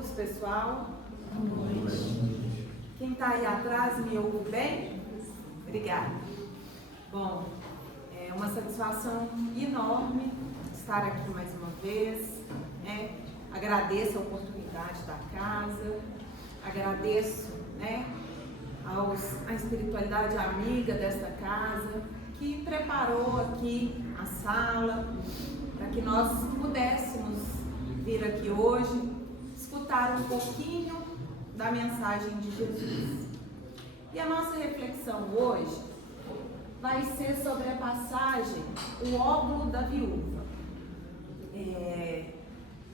todos, pessoal. Boa noite. Quem está aí atrás me ouve bem? Obrigada. Bom, é uma satisfação enorme estar aqui mais uma vez, né? Agradeço a oportunidade da casa, agradeço, né, à espiritualidade amiga desta casa, que preparou aqui a sala para que nós pudéssemos vir aqui hoje, escutar um pouquinho da mensagem de Jesus. E a nossa reflexão hoje vai ser sobre a passagem, o óbolo da viúva.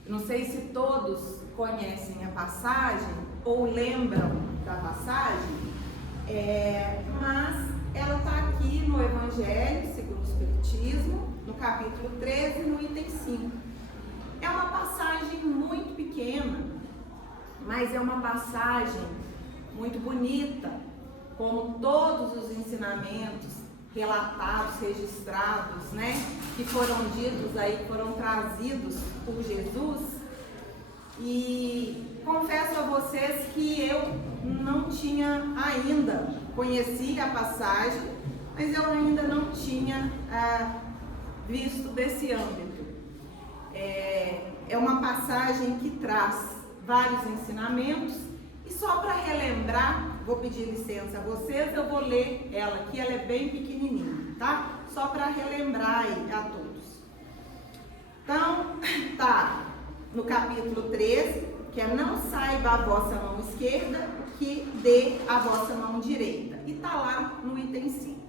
Não sei se todos conhecem a passagem ou lembram da passagem, mas ela está aqui no Evangelho segundo o Espiritismo, no capítulo 13, no item 5. É uma passagem muito pequena, mas é uma passagem muito bonita, como todos os ensinamentos relatados, registrados, né, que foram ditos aí, que foram trazidos por Jesus. E confesso a vocês que eu não tinha ainda, conheci a passagem, mas eu ainda não tinha visto desse âmbito. É uma passagem que traz vários ensinamentos, e só para relembrar, vou pedir licença a vocês, eu vou ler ela aqui, ela é bem pequenininha, tá? Só para relembrar aí a todos. Então, tá no capítulo 13, que é: não saiba a vossa mão esquerda que dê a vossa mão direita. E tá lá no item 5.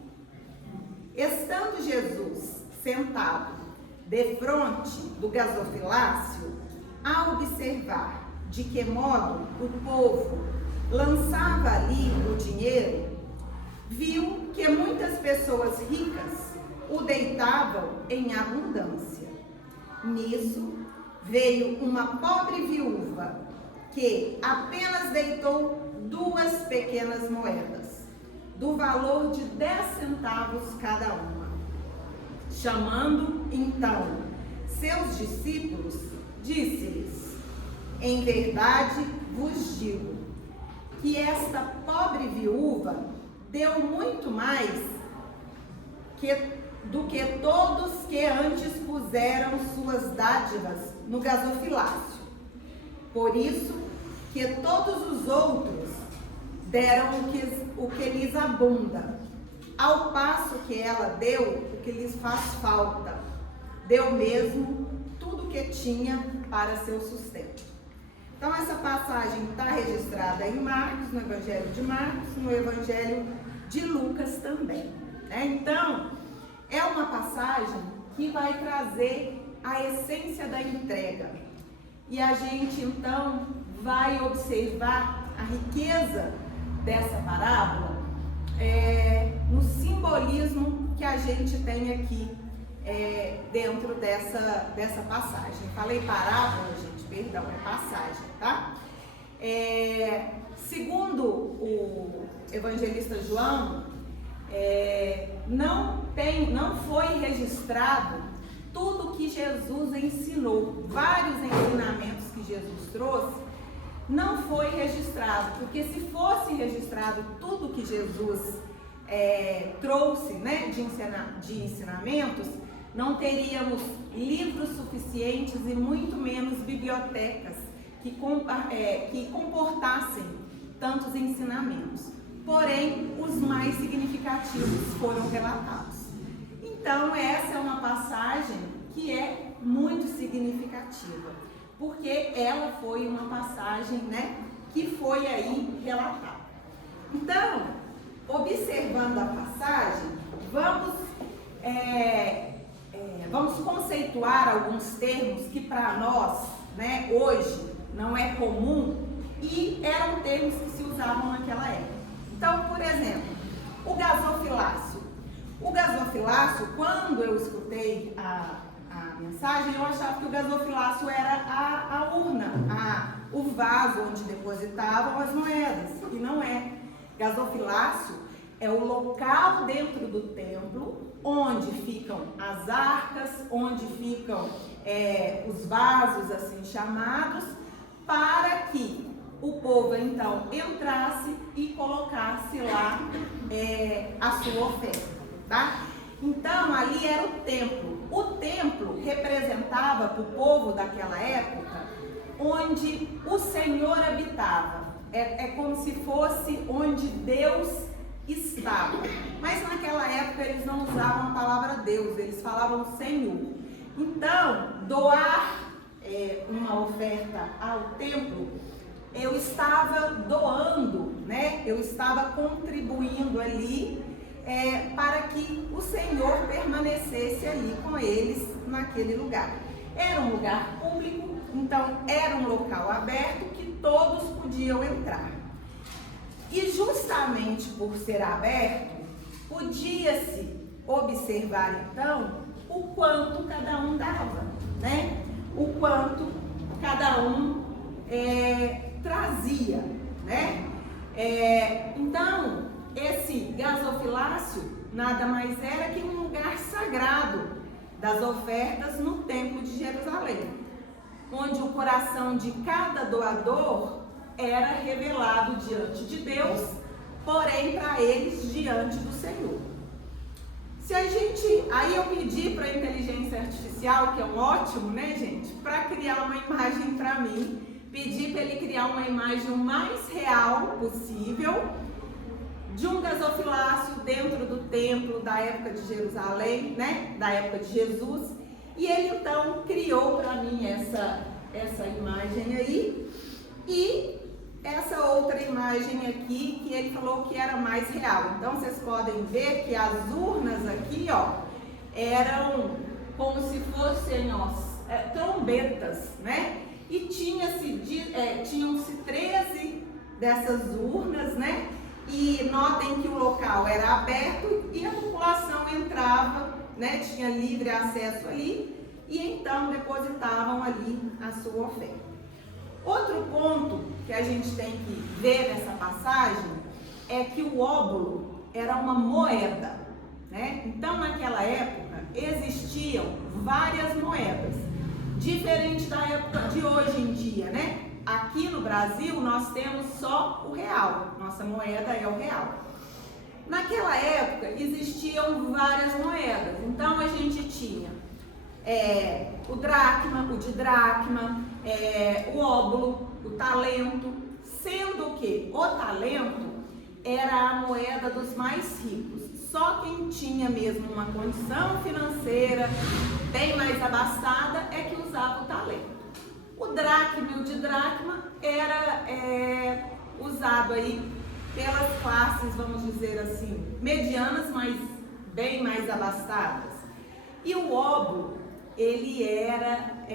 Estando Jesus sentado defronte do gasofilácio, a observar de que modo o povo lançava ali o dinheiro, viu que muitas pessoas ricas o deitavam em abundância. Nisso veio uma pobre viúva que apenas deitou 2 pequenas moedas, do valor de 10 centavos cada uma. Chamando então seus discípulos, disse-lhes: em verdade vos digo que esta pobre viúva deu muito mais do que todos que antes puseram suas dádivas no gasofilácio. Por isso que todos os outros deram o que lhes abunda, ao passo que ela deu o que lhes faz falta. Deu mesmo tudo o que tinha para seu sustento. Então, essa passagem está registrada em Marcos, no Evangelho de Marcos, no Evangelho de Lucas também, né? Então, é uma passagem que vai trazer a essência da entrega. E a gente, então, vai observar a riqueza dessa parábola no simbolismo que a gente tem aqui dentro dessa passagem. Falei parábola, gente, perdão, é passagem, tá? Segundo o evangelista João, não foi registrado tudo que Jesus ensinou. Vários ensinamentos que Jesus trouxe não foi registrado, porque se fosse registrado tudo que Jesus trouxe, né, de ensinamentos, não teríamos livros suficientes e muito menos bibliotecas que comportassem tantos ensinamentos. Porém, os mais significativos foram relatados. Então, essa é uma passagem que é muito significativa, porque ela foi uma passagem, né, que foi aí relatada. Então, observando a passagem, vamos conceituar alguns termos que para nós, né, hoje não é comum e eram termos que se usavam naquela época. Então, por exemplo, o gasofilácio. O gasofilácio, quando eu escutei a mensagem, eu achava que o gasofilácio era a urna, o vaso onde depositavam as moedas, e não é. Gasofilácio é o local dentro do templo onde ficam as arcas, onde ficam os vasos assim chamados, para que que o povo então entrasse e colocasse lá a sua oferta, tá? Então ali era o templo. O templo representava para o povo daquela época onde o Senhor habitava. É como se fosse onde Deus estava. Mas naquela época eles não usavam a palavra Deus, eles falavam Senhor. Então, doar uma oferta ao templo, eu estava doando, né? Eu estava contribuindo ali para que o Senhor permanecesse ali com eles naquele lugar. Era um lugar público, então era um local aberto que todos podiam entrar. E justamente por ser aberto, podia-se observar então o quanto cada um dava, né? O quanto cada um trazia, né? Então, esse gasofilácio nada mais era que um lugar sagrado das ofertas no Templo de Jerusalém, onde o coração de cada doador era revelado diante de Deus, porém para eles diante do Senhor. Aí eu pedi para a inteligência artificial, que é um ótimo, né, gente, para criar uma imagem para mim, pedi para ele criar uma imagem o mais real possível de um gasofilácio dentro do templo da época de Jerusalém, né, da época de Jesus, e ele então criou para mim essa imagem aí, e essa outra imagem aqui, que ele falou que era mais real. Então, vocês podem ver que as urnas aqui, ó, eram como se fossem trombetas, né? E tinham-se 13 dessas urnas, né? E notem que o local era aberto e a população entrava, né? Tinha livre acesso ali e então depositavam ali a sua oferta. Outro ponto que a gente tem que ver nessa passagem é que o óbolo era uma moeda, né? Então, naquela época, existiam várias moedas, diferente da época de hoje em dia, né? Aqui no Brasil, nós temos só o real, nossa moeda é o real. Naquela época, existiam várias moedas, então a gente tinha o dracma, o didracma, o óbolo, o talento, sendo que o talento era a moeda dos mais ricos. Só quem tinha mesmo uma condição financeira bem mais abastada é que usava o talento. O dracma e o didracma era usado aí pelas classes, vamos dizer assim, medianas, mas bem mais abastadas. E o óbolo, ele era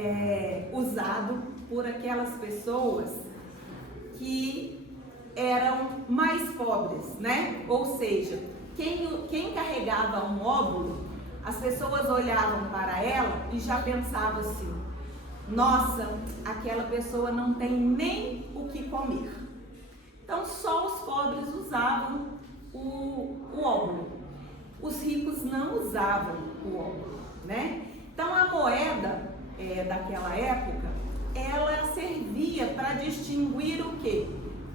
usado por aquelas pessoas que eram mais pobres, né? Ou seja, quem carregava um óbolo, as pessoas olhavam para ela e já pensavam assim: nossa, aquela pessoa não tem nem o que comer. Então só os pobres usavam o óbolo. Os ricos não usavam o óbolo, né? Então a moeda daquela época, ela servia para distinguir o quê?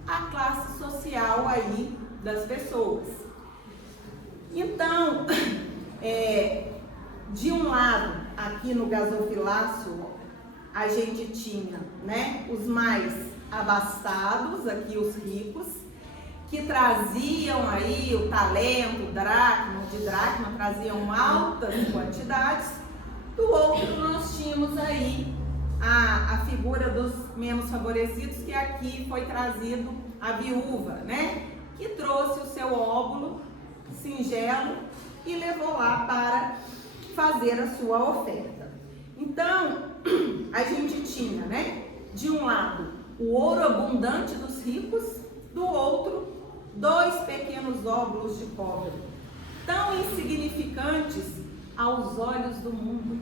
A classe social aí das pessoas. Então, de um lado, aqui no gasofilácio, a gente tinha, né, os mais abastados, aqui os ricos, que traziam aí o talento, o dracma, o didracma, traziam altas quantidades. Do outro, nós tínhamos aí a figura dos menos favorecidos, que aqui foi trazido a viúva, né? Que trouxe o seu óbolo singelo e levou lá para fazer a sua oferta. Então, a gente tinha, né? De um lado, o ouro abundante dos ricos, do outro, 2 pequenos óbolos de cobre, tão insignificantes aos olhos do mundo,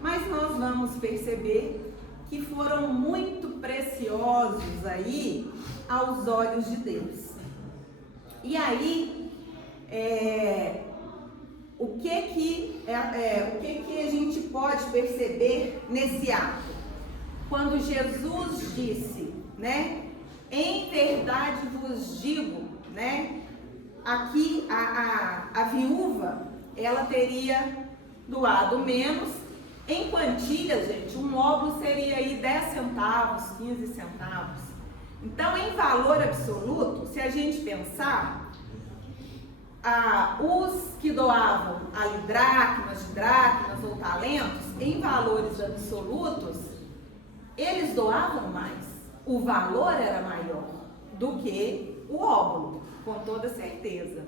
mas nós vamos perceber que foram muito preciosos aí aos olhos de Deus. E aí, o que a gente pode perceber nesse ato? Quando Jesus disse, né, Em verdade vos digo, né? Aqui a viúva, ela teria doado menos. Em quantia, gente, um óbolo seria aí 10 centavos, 15 centavos. Então, em valor absoluto, se a gente pensar, os que doavam ali dracmas ou talentos, em valores absolutos, eles doavam mais. O valor era maior do que o óbolo, com toda certeza.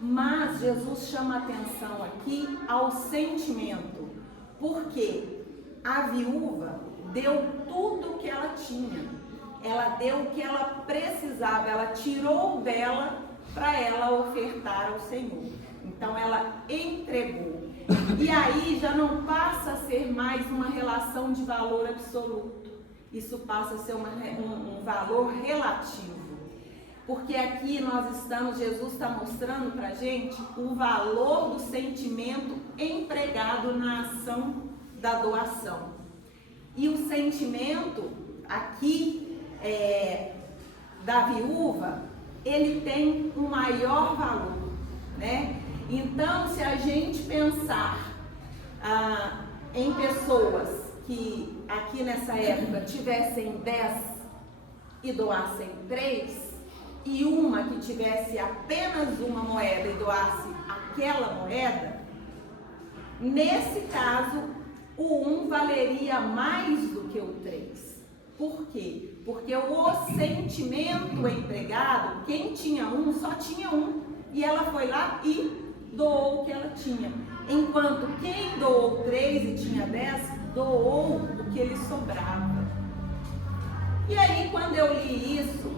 Mas Jesus chama atenção aqui ao sentimento, porque a viúva deu tudo o que ela tinha. Ela deu o que ela precisava, ela tirou dela para ela ofertar ao Senhor. Então ela entregou. E aí já não passa a ser mais uma relação de valor absoluto. Isso passa a ser um valor relativo. Porque aqui Jesus está mostrando para a gente o valor do sentimento empregado na ação da doação. E o sentimento aqui da viúva, ele tem um maior valor, né? Então, se a gente pensar em pessoas que aqui nessa época tivessem 10 e doassem 3, e uma que tivesse apenas uma moeda e doasse aquela moeda, nesse caso, o 1 valeria mais do que o 3. Por quê? Porque o sentimento empregado, quem tinha 1 só tinha 1, e ela foi lá e doou o que ela tinha. Enquanto quem doou 3 e tinha 10, doou o que lhe sobrava. E aí, quando eu li isso,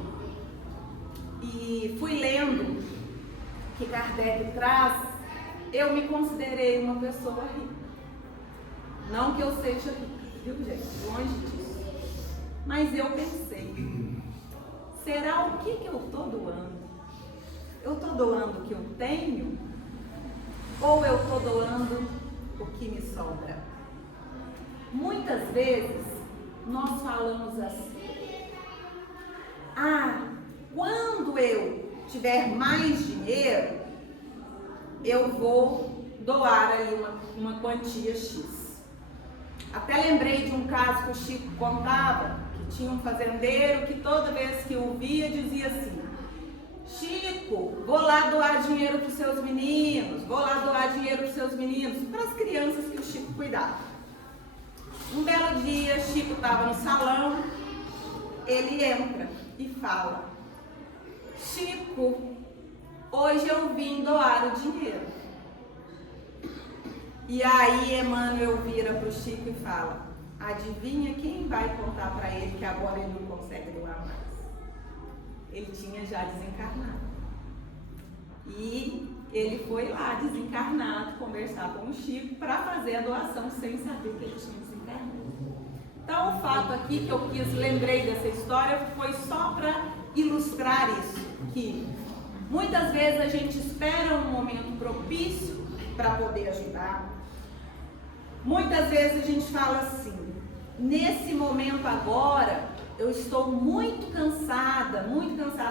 e fui lendo que Kardec traz, eu me considerei uma pessoa rica. Não que eu seja rica, viu, gente? Longe disso. Mas eu pensei, será o que eu estou doando? Eu estou doando o que eu tenho? Ou eu estou doando o que me sobra? Muitas vezes nós falamos assim: quando eu tiver mais dinheiro, eu vou doar aí uma quantia X. Até lembrei de um caso que o Chico contava, que tinha um fazendeiro que toda vez que o via dizia assim: Chico, vou lá doar dinheiro para os seus meninos, para as crianças que o Chico cuidava. Um belo dia, Chico estava no salão, ele entra e fala: Chico, hoje eu vim doar o dinheiro. E aí Emmanuel vira para o Chico e fala: adivinha quem vai contar para ele que agora ele não consegue doar mais? Ele tinha já desencarnado. E ele foi lá desencarnado conversar com o Chico para fazer a doação sem saber que ele tinha desencarnado. Então o fato aqui que eu lembrei dessa história foi só para ilustrar isso, que muitas vezes a gente espera um momento propício para poder ajudar. Muitas vezes a gente fala assim: nesse momento agora eu estou muito cansada,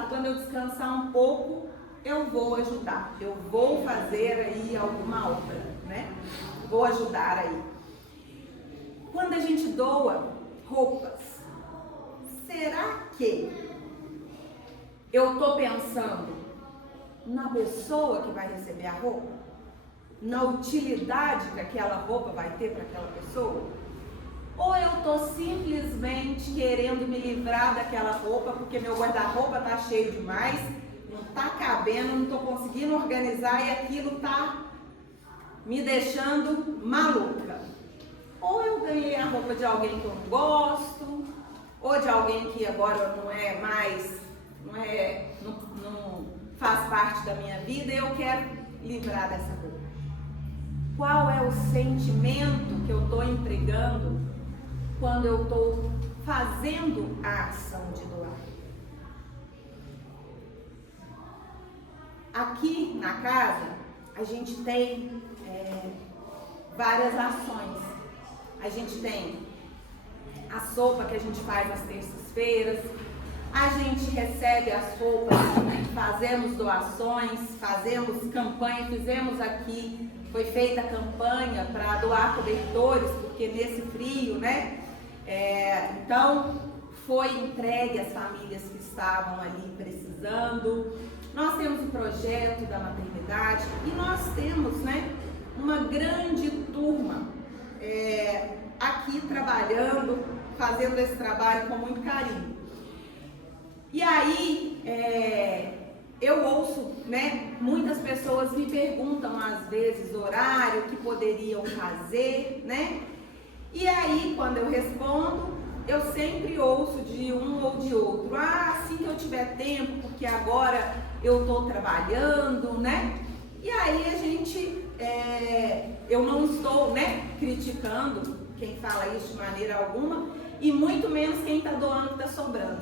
quando eu descansar um pouco eu vou ajudar, eu vou fazer aí alguma obra, né? Vou ajudar aí. Quando a gente doa roupas, será que eu estou pensando na pessoa que vai receber a roupa? Na utilidade que aquela roupa vai ter para aquela pessoa? Ou eu estou simplesmente querendo me livrar daquela roupa porque meu guarda-roupa está cheio demais, não está cabendo, não estou conseguindo organizar e aquilo está me deixando maluca? Ou eu ganhei a roupa de alguém que eu não gosto, ou de alguém que agora não é mais, não faz parte da minha vida e eu quero livrar dessa roupa. Qual é o sentimento que eu estou entregando quando eu estou fazendo a ação de doar? Aqui na casa, a gente tem várias ações. A gente tem a sopa que a gente faz às terças-feiras, A gente recebe as roupas, fazemos doações, fazemos campanha, fizemos aqui, foi feita a campanha para doar cobertores, porque nesse frio, né? Então, foi entregue às famílias que estavam ali precisando. Nós temos o projeto da maternidade e nós temos, né, uma grande turma aqui trabalhando, fazendo esse trabalho com muito carinho. E aí, eu ouço, né, muitas pessoas me perguntam às vezes o horário que poderiam fazer, né? E aí, quando eu respondo, eu sempre ouço de um ou de outro: assim que eu tiver tempo, porque agora eu estou trabalhando, né? E aí a gente, eu não estou, né, criticando quem fala isso de maneira alguma, e muito menos quem está doando, que está sobrando.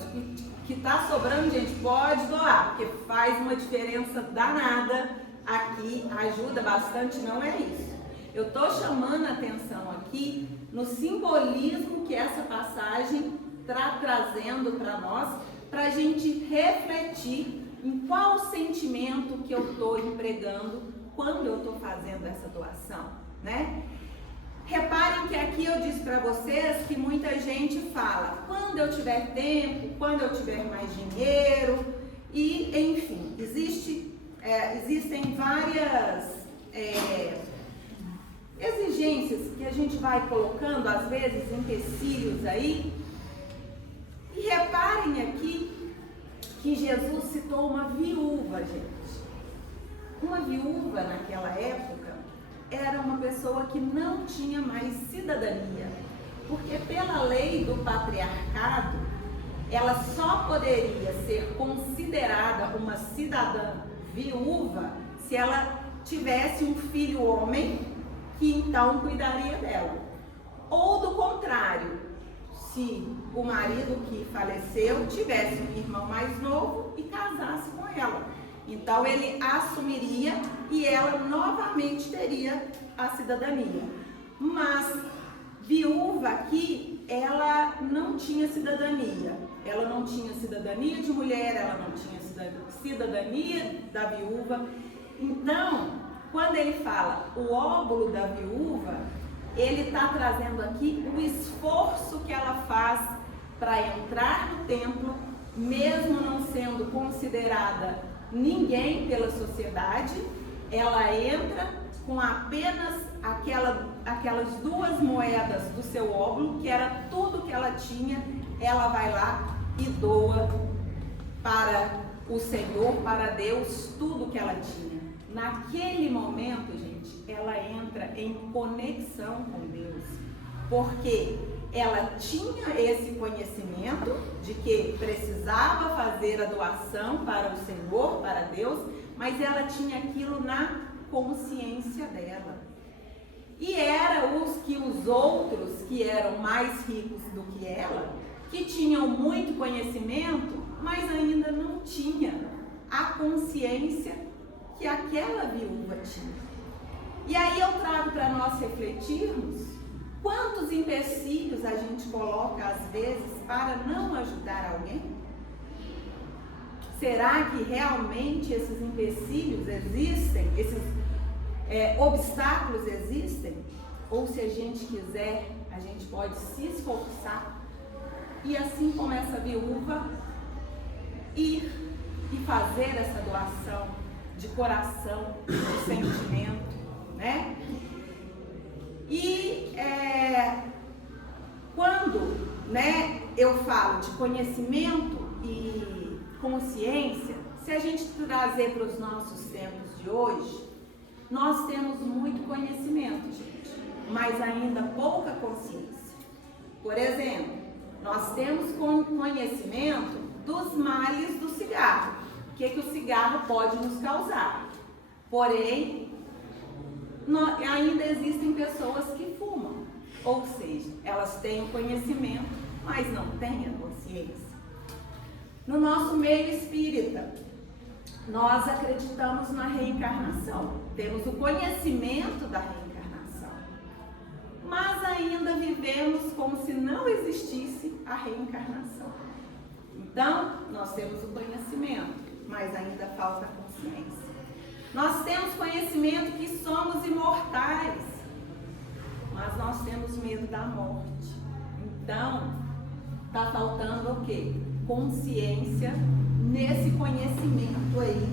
Que está sobrando, gente, pode doar, porque faz uma diferença danada aqui, ajuda bastante, não é isso. Eu estou chamando a atenção aqui no simbolismo que essa passagem está trazendo para nós, para a gente refletir em qual sentimento que eu estou empregando quando eu estou fazendo essa doação, né? Reparem que aqui eu disse para vocês que muita gente fala: quando eu tiver tempo, quando eu tiver mais dinheiro, e enfim, existem várias exigências que a gente vai colocando, às vezes, empecilhos aí. E reparem aqui que Jesus citou uma viúva, gente. Uma viúva naquela época era uma pessoa que não tinha mais cidadania, porque pela lei do patriarcado, ela só poderia ser considerada uma cidadã viúva se ela tivesse um filho homem, que então cuidaria dela. Ou do contrário, se o marido que faleceu tivesse um irmão mais novo e casasse com ela. Então ele assumiria e ela novamente teria a cidadania. Mas viúva aqui, ela não tinha cidadania. Ela não tinha cidadania de mulher, ela não tinha cidadania da viúva. Então, quando ele fala o óbolo da viúva, ele está trazendo aqui o esforço que ela faz para entrar no templo, mesmo não sendo considerada ninguém pela sociedade. Ela entra com apenas aquelas 2 moedas do seu óbolo, que era tudo que ela tinha. Ela vai lá e doa para o Senhor, para Deus, tudo que ela tinha. Naquele momento, gente, ela entra em conexão com Deus, porque ela tinha esse conhecimento de que precisava fazer a doação para o Senhor, para Deus, mas ela tinha aquilo na consciência dela. E era os outros que eram mais ricos do que ela, que tinham muito conhecimento, mas ainda não tinha a consciência que aquela viúva tinha. E aí eu trago para nós refletirmos quantos empecilhos a gente coloca às vezes para não ajudar alguém. Será que realmente esses empecilhos existem? Esses obstáculos existem? Ou se a gente quiser, a gente pode se esforçar e assim como essa viúva ir e fazer essa doação de coração, de sentimento, né? E quando, né, eu falo de conhecimento e consciência, se a gente trazer para os nossos tempos de hoje, nós temos muito conhecimento, gente, mas ainda pouca consciência. Por exemplo, nós temos conhecimento dos males do cigarro, o que o cigarro pode nos causar. Porém, ainda existem pessoas que fumam, ou seja, elas têm o conhecimento, mas não têm a consciência. No nosso meio espírita, nós acreditamos na reencarnação, temos o conhecimento da reencarnação, mas ainda vivemos como se não existisse a reencarnação. Então, nós temos o conhecimento, mas ainda falta a consciência. Nós temos conhecimento que somos imortais, mas nós temos medo da morte. Então, está faltando o quê? Consciência nesse conhecimento aí,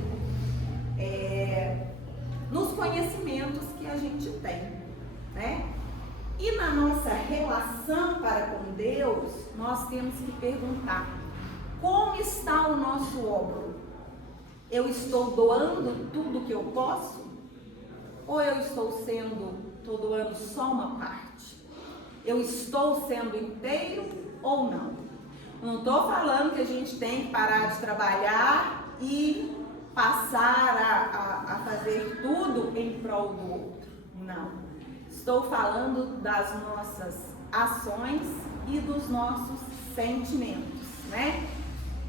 nos conhecimentos que a gente tem, né? E na nossa relação para com Deus, nós temos que perguntar: como está o nosso ombro? Eu estou doando tudo que eu posso? Ou eu estou doando só uma parte? Eu estou sendo inteiro ou não? Não estou falando que a gente tem que parar de trabalhar e passar a fazer tudo em prol do outro. Não. Estou falando das nossas ações e dos nossos sentimentos, né?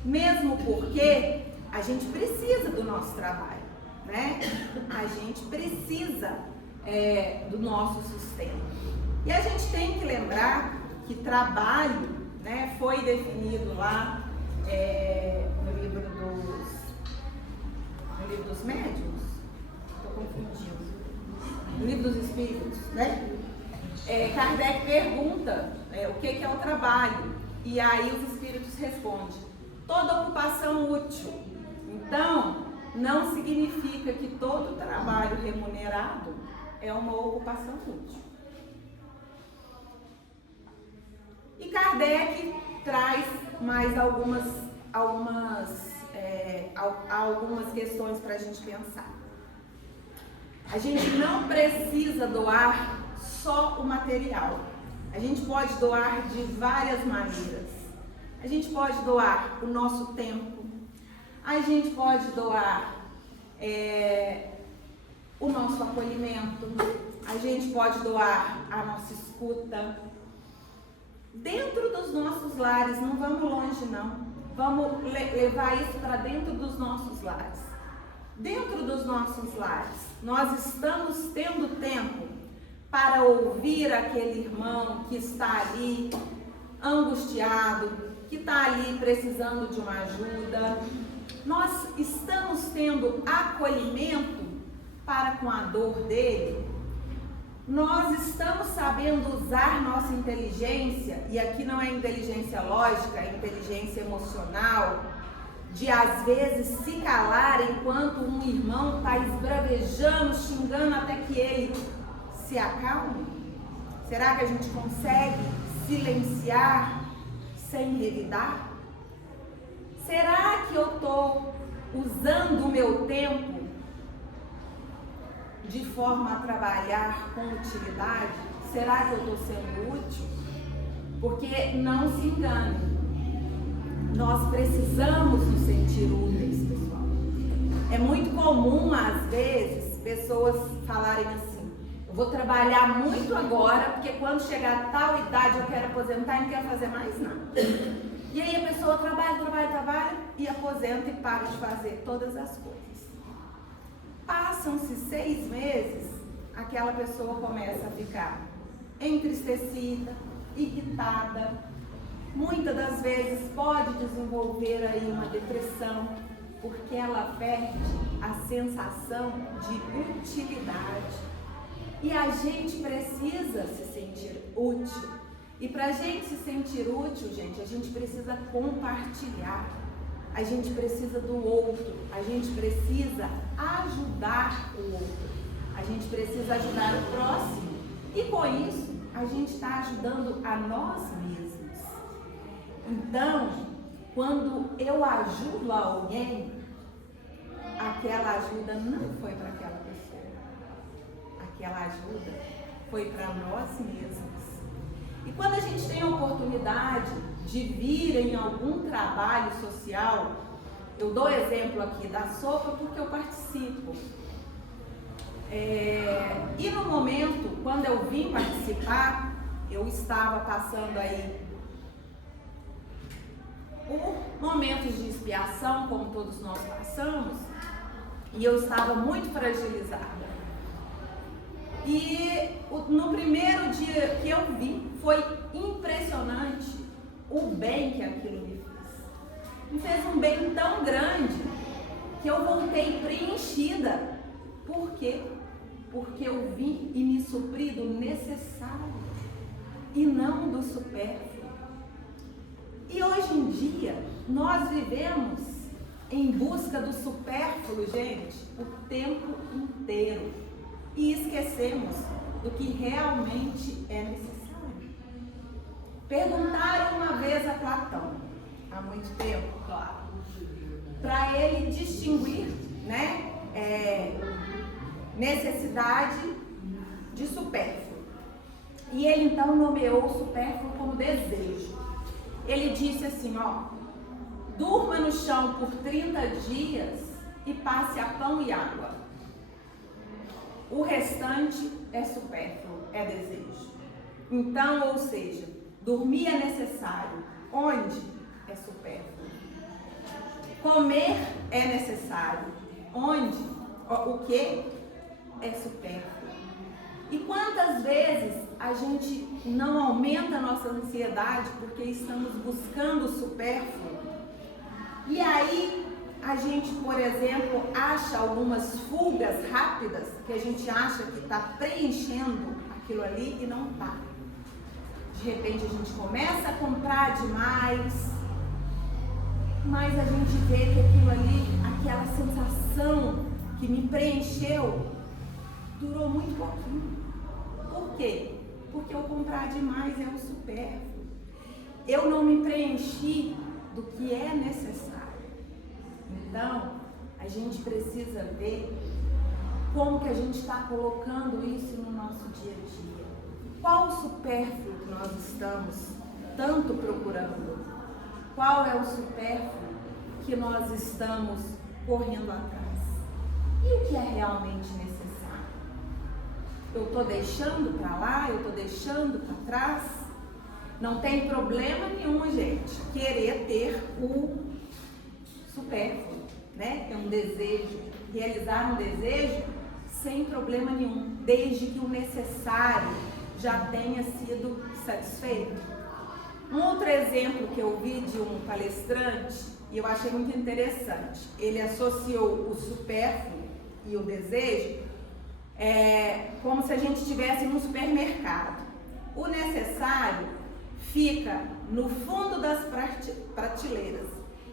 Mesmo porque a gente precisa do nosso trabalho, né? A gente precisa do nosso sustento. E a gente tem que lembrar que trabalho, né, foi definido lá no livro dos médiuns, estou confundindo, no livro dos espíritos, né? Kardec pergunta o que é o trabalho, e aí os espíritos respondem: toda ocupação útil. Então, não significa que todo trabalho remunerado é uma ocupação útil. E Kardec traz mais algumas questões para a gente pensar. A gente não precisa doar só o material. A gente pode doar de várias maneiras. A gente pode doar o nosso tempo. A gente pode doar o nosso acolhimento. A gente pode doar a nossa escuta. Dentro dos nossos lares, não vamos longe não. Vamos levar isso para dentro dos nossos lares. Dentro dos nossos lares, nós estamos tendo tempo para ouvir aquele irmão que está ali angustiado, que está ali precisando de uma ajuda. Nós estamos tendo acolhimento para com a dor dele. Nós estamos sabendo usar nossa inteligência, e aqui não é inteligência lógica, é inteligência emocional, de às vezes se calar enquanto um irmão está esbravejando, xingando até que ele se acalme? Será que a gente consegue silenciar sem revidar? Será que eu estou usando o meu tempo de forma a trabalhar com utilidade? Será que eu estou sendo útil? Porque não se engane, nós precisamos nos sentir úteis, pessoal. É muito comum, às vezes, pessoas falarem assim: eu vou trabalhar muito agora, porque quando chegar a tal idade eu quero aposentar e não quero fazer mais nada. E aí a pessoa trabalha e aposenta e para de fazer todas as coisas. Passam-se 6 meses, aquela pessoa começa a ficar entristecida, irritada, muitas das vezes pode desenvolver aí uma depressão, porque ela perde a sensação de utilidade. E a gente precisa se sentir útil. E para a gente se sentir útil, gente, a gente precisa compartilhar. A gente precisa do outro, a gente precisa ajudar o outro, a gente precisa ajudar o próximo. E com isso, a gente está ajudando a nós mesmos. Então, quando eu ajudo alguém, aquela ajuda não foi para aquela pessoa. Aquela ajuda foi para nós mesmos. E quando a gente tem a oportunidade de vir em algum trabalho social, eu dou exemplo aqui da sopa porque eu participo. E no momento, quando eu vim participar, eu estava passando aí por momentos de expiação, como todos nós passamos, e eu estava muito fragilizada. E no primeiro dia que eu vim, foi impressionante o bem que aquilo me fez. me fez um bem tão grande que eu voltei preenchida. Por quê? Porque eu vim e me supri do necessário e não do supérfluo. E hoje em dia, nós vivemos em busca do supérfluo, gente, o tempo inteiro. E esquecemos do que realmente é necessário. Perguntaram uma vez a Platão, há muito tempo, claro, para ele distinguir, né, necessidade de supérfluo. E ele então nomeou o supérfluo como desejo. Ele disse assim, ó: durma no chão por 30 dias e passe a pão e água. O restante é supérfluo, é desejo. Então, ou seja, dormir é necessário. Onde? É supérfluo. Comer é necessário. Onde? O que? É supérfluo. E quantas vezes a gente não aumenta a nossa ansiedade porque estamos buscando o supérfluo? E aí a gente, por exemplo, acha algumas fugas rápidas que a gente acha que está preenchendo aquilo ali e não está. De repente a gente começa a comprar demais, mas a gente vê que aquilo ali, aquela sensação que me preencheu, durou muito pouquinho. Por quê? Porque eu comprar demais é o supérfluo. Eu não me preenchi do que é necessário. Então, a gente precisa ver como que a gente está colocando isso no nosso dia a dia. Qual o supérfluo que nós estamos tanto procurando? Qual é o supérfluo que nós estamos correndo atrás? E o que é realmente necessário? Eu estou deixando para lá, eu estou deixando para trás? Não tem problema nenhum, gente, querer ter o supérfluo, né? É um desejo, realizar um desejo sem problema nenhum, desde que o necessário já tenha sido satisfeito. Um outro exemplo que eu vi de um palestrante, e eu achei muito interessante, ele associou o supérfluo e o desejo como se a gente estivesse num supermercado. O necessário fica no fundo das prateleiras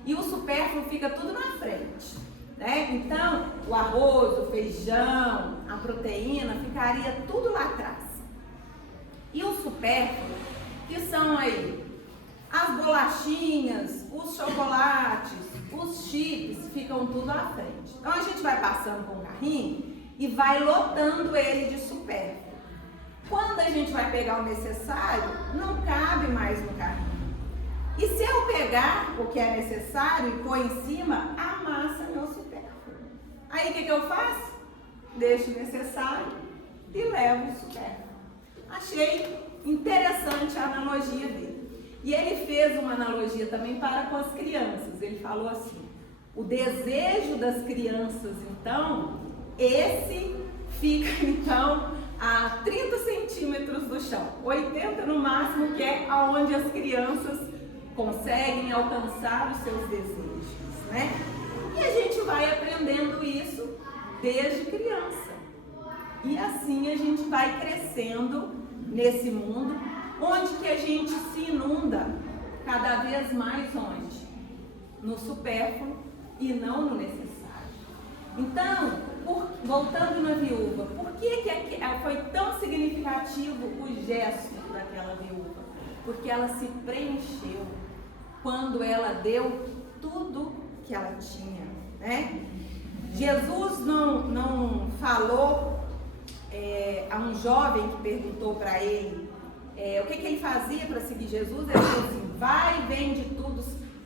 e o supérfluo fica tudo na frente, né? Então, o arroz, o feijão, a proteína ficaria tudo lá atrás. E o supérfluo, que são aí as bolachinhas, os chocolates, os chips, ficam tudo à frente. Então, a gente vai passando com o carrinho e vai lotando ele de supérfluo. Quando a gente vai pegar o necessário, não cabe mais no carrinho. E se eu pegar o que é necessário e pôr em cima, amassa meu supérfluo. Aí o que eu faço? Deixo o necessário e levo o supérfluo. Achei interessante a analogia dele. E ele fez uma analogia também para com as crianças. Ele falou assim: o desejo das crianças, então, esse fica então a 30 centímetros do chão, 80 no máximo, que é aonde as crianças conseguem alcançar os seus desejos, né? E a gente vai aprendendo isso desde criança. E assim a gente vai crescendo nesse mundo, onde que a gente se inunda cada vez mais onde? No supérfluo e não no necessário. Então, voltando na viúva, por que foi tão significativo o gesto daquela viúva? Porque ela se preencheu quando ela deu tudo que ela tinha, né? Jesus não falou a um jovem que perguntou para ele o que ele fazia para seguir Jesus. Ele disse assim: vai, vende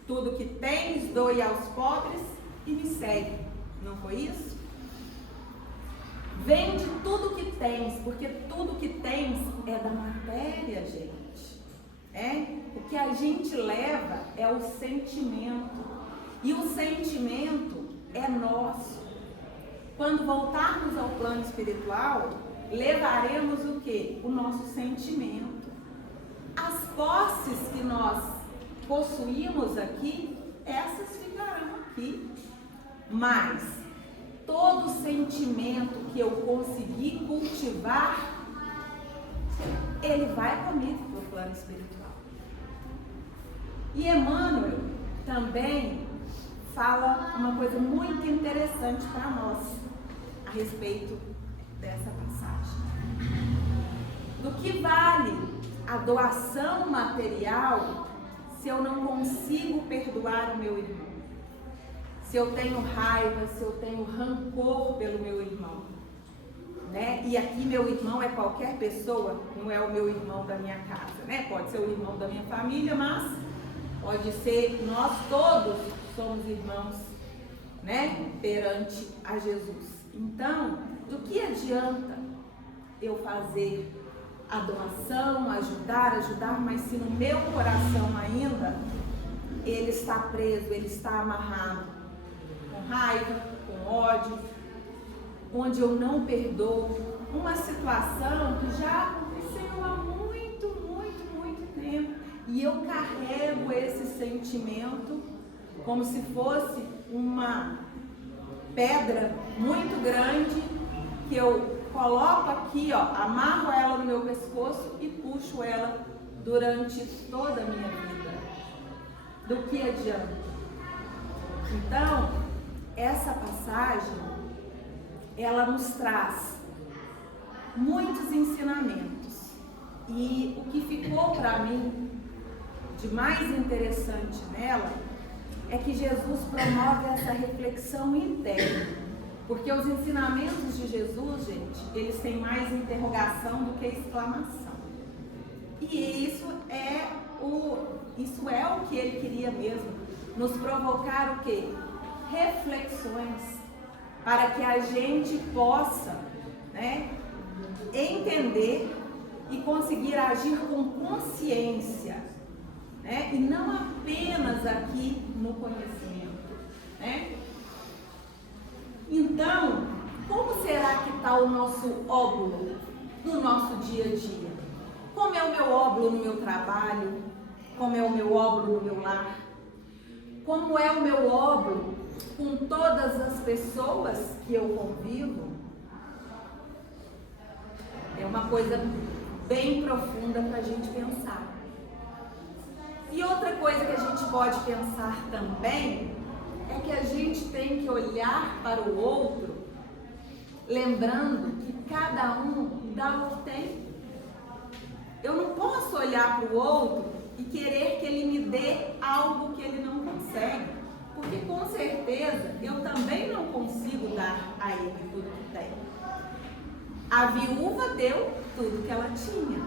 tudo que tens, doe aos pobres e me segue. Não foi isso? Vende tudo que tens, porque tudo que tens é da matéria, gente. O que a gente leva é o sentimento. E o sentimento é nosso. Quando voltarmos ao plano espiritual, levaremos o quê? O nosso sentimento. As posses que nós possuímos aqui, essas mas todo sentimento que eu conseguir cultivar, ele vai comigo para o plano espiritual. E Emmanuel também fala uma coisa muito interessante para nós a respeito dessa passagem. Do que vale a doação material se eu não consigo perdoar o meu irmão? Se eu tenho raiva, se eu tenho rancor pelo meu irmão, né? E aqui meu irmão é qualquer pessoa, não é o meu irmão da minha casa, né? Pode ser o irmão da minha família, mas pode ser, nós todos somos irmãos, né? Perante a Jesus. Então, do que adianta eu fazer a doação, ajudar, mas se no meu coração ainda ele está preso, ele está amarrado, com raiva, com ódio, onde eu não perdoo, uma situação que já aconteceu há muito tempo, e eu carrego esse sentimento como se fosse uma pedra muito grande que eu coloco aqui, ó, amarro ela no meu pescoço e puxo ela durante toda a minha vida. Do que adianta? Então, essa passagem, ela nos traz muitos ensinamentos. E o que ficou para mim de mais interessante nela é que Jesus promove essa reflexão interna. Porque os ensinamentos de Jesus, gente, eles têm mais interrogação do que exclamação. E isso é o que ele queria mesmo, nos provocar o quê? Reflexões, para que a gente possa, né, entender e conseguir agir com consciência, né, e não apenas aqui no conhecimento, né? Então, como será que está o nosso óbolo no nosso dia a dia? Como é o meu óbolo no meu trabalho? Como é o meu óbolo no meu lar? Como é o meu óbolo com todas as pessoas que eu convivo? É uma coisa bem profunda para a gente pensar. E outra coisa que a gente pode pensar também é que a gente tem que olhar para o outro, lembrando que cada um dá o que tem. Eu não posso olhar para o outro e querer que ele me dê algo que ele não consegue, porque com certeza eu também não consigo dar a ele tudo que tem. A viúva deu tudo que ela tinha,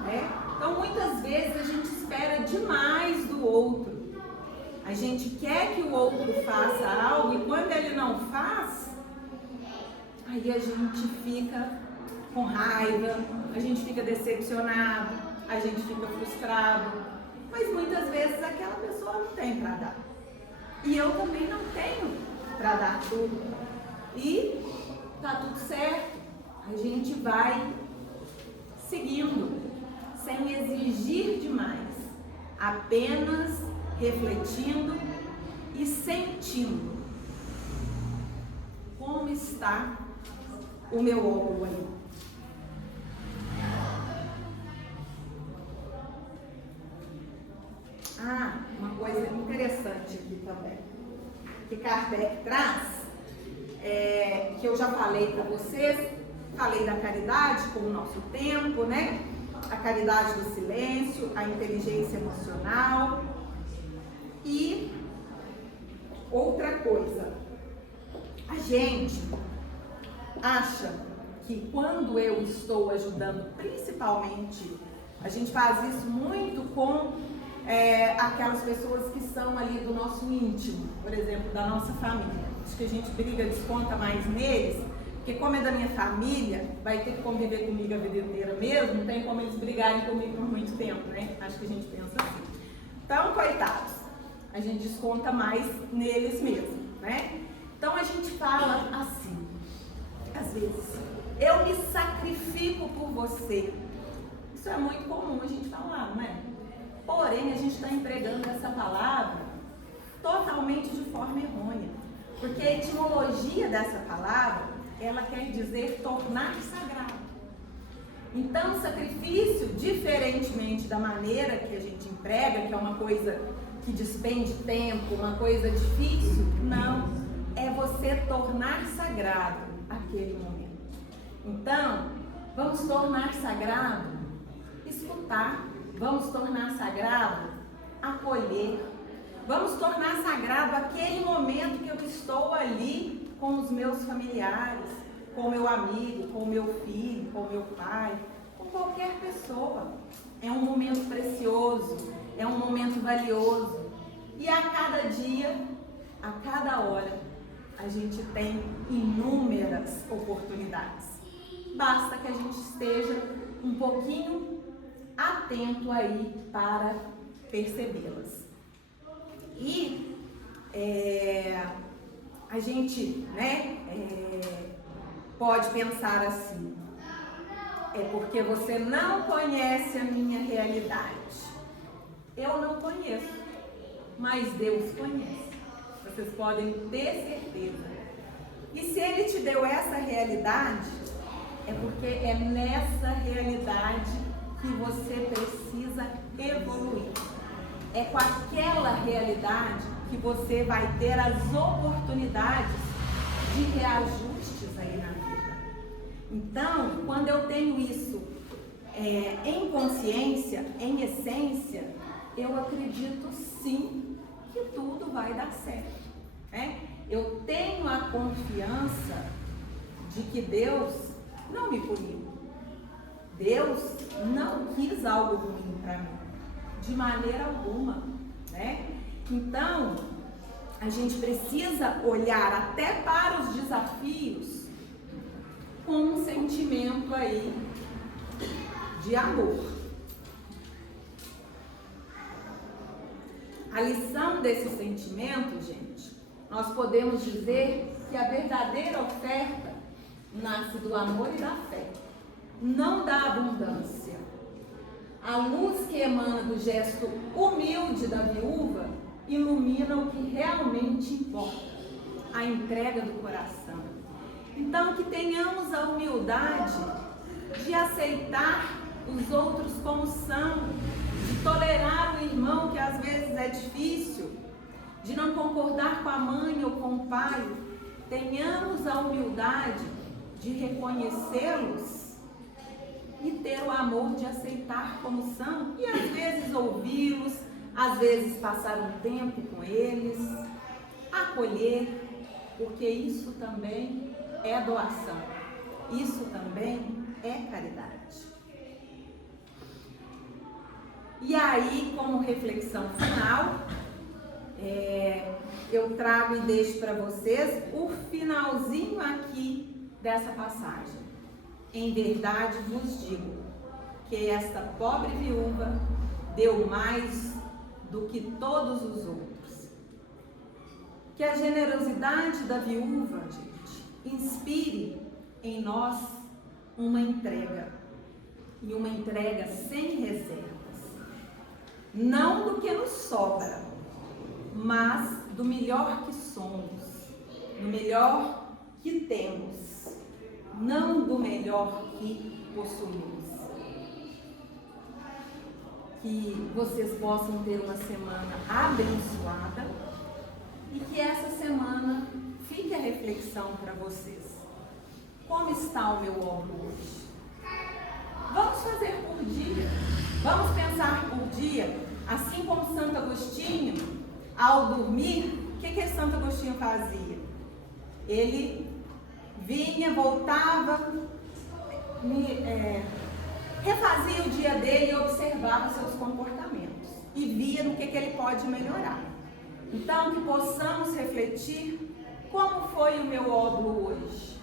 né? Então muitas vezes a gente espera demais do outro. A gente quer que o outro faça algo e quando ele não faz, aí a gente fica com raiva, a gente fica decepcionado, a gente fica frustrado. Mas muitas vezes aquela pessoa não tem para dar. E eu também não tenho para dar tudo. E tá tudo certo. A gente vai seguindo, sem exigir demais, apenas refletindo e sentindo como está o meu óbolo aí. Uma coisa interessante aqui também, que Kardec traz, que eu já falei para vocês, falei da caridade como nosso tempo, né? A caridade do silêncio, a inteligência emocional. E outra coisa, a gente acha que quando eu estou ajudando, principalmente, a gente faz isso muito com aquelas pessoas que são ali do nosso íntimo, por exemplo, da nossa família. Acho que a gente briga, desconta mais neles, porque como é da minha família, vai ter que conviver comigo a vida inteira mesmo, não tem como eles brigarem comigo por muito tempo, né? Acho que a gente pensa assim. Então, coitados, a gente desconta mais neles mesmo, né? Então a gente fala assim, às vezes, eu me sacrifico por você. Isso é muito comum a gente falar, não é? Porém, a gente está empregando essa palavra totalmente de forma errônea. Porque a etimologia dessa palavra, ela quer dizer tornar sagrado. Então, sacrifício, diferentemente da maneira que a gente emprega, que é uma coisa que despende tempo, uma coisa difícil, não, é você tornar sagrado aquele momento. Então, vamos tornar sagrado escutar, vamos tornar sagrado acolher, vamos tornar sagrado aquele momento que eu estou ali com os meus familiares, com o meu amigo, com o meu filho, com o meu pai, com qualquer pessoa. É um momento precioso, é um momento valioso. E a cada dia, a cada hora, a gente tem inúmeras oportunidades. Basta que a gente esteja um pouquinho atento aí para percebê-las. E a gente, pode pensar assim: é porque você não conhece a minha realidade. Eu não conheço, mas Deus conhece. Vocês podem ter certeza. E se Ele te deu essa realidade, é porque é nessa realidade que você precisa evoluir. É com aquela realidade que você vai ter as oportunidades de reajustes aí na vida. Então, quando eu tenho isso em consciência, em essência, eu acredito sim que tudo vai dar certo. Eu tenho a confiança de que Deus não me puniu. Deus não quis algo ruim para mim, de maneira alguma, Então, a gente precisa olhar até para os desafios com um sentimento aí de amor. A lição desse sentimento, gente, nós podemos dizer que a verdadeira oferta nasce do amor e da fé, não da abundância. A luz que emana do gesto humilde da viúva ilumina o que realmente importa, a entrega do coração. Então, que tenhamos a humildade de aceitar os outros como são, de tolerar o irmão que às vezes é difícil, de não concordar com a mãe ou com o pai. Tenhamos a humildade de reconhecê-los e ter o amor de aceitar como são e às vezes ouvi-los, às vezes passar um tempo com eles, acolher, porque isso também é doação, isso também é caridade. E aí, como reflexão final, eu trago e deixo para vocês o finalzinho aqui dessa passagem. Em verdade vos digo que esta pobre viúva deu mais do que todos os outros. Que a generosidade da viúva, gente, inspire em nós uma entrega, e uma entrega sem reservas. Não do que nos sobra, mas do melhor que somos, do melhor que temos, não do melhor que possuímos. Que vocês possam ter uma semana abençoada e que essa semana fique a reflexão para vocês. Como está o meu óbolo hoje? Vamos fazer por dia, vamos pensar por dia, assim como Santo Agostinho, ao dormir, o que Santo Agostinho fazia? Ele vinha, voltava, refazia o dia dele e observava seus comportamentos e via no que ele pode melhorar. Então, que possamos refletir como foi o meu óbolo hoje.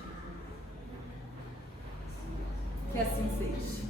Que assim seja.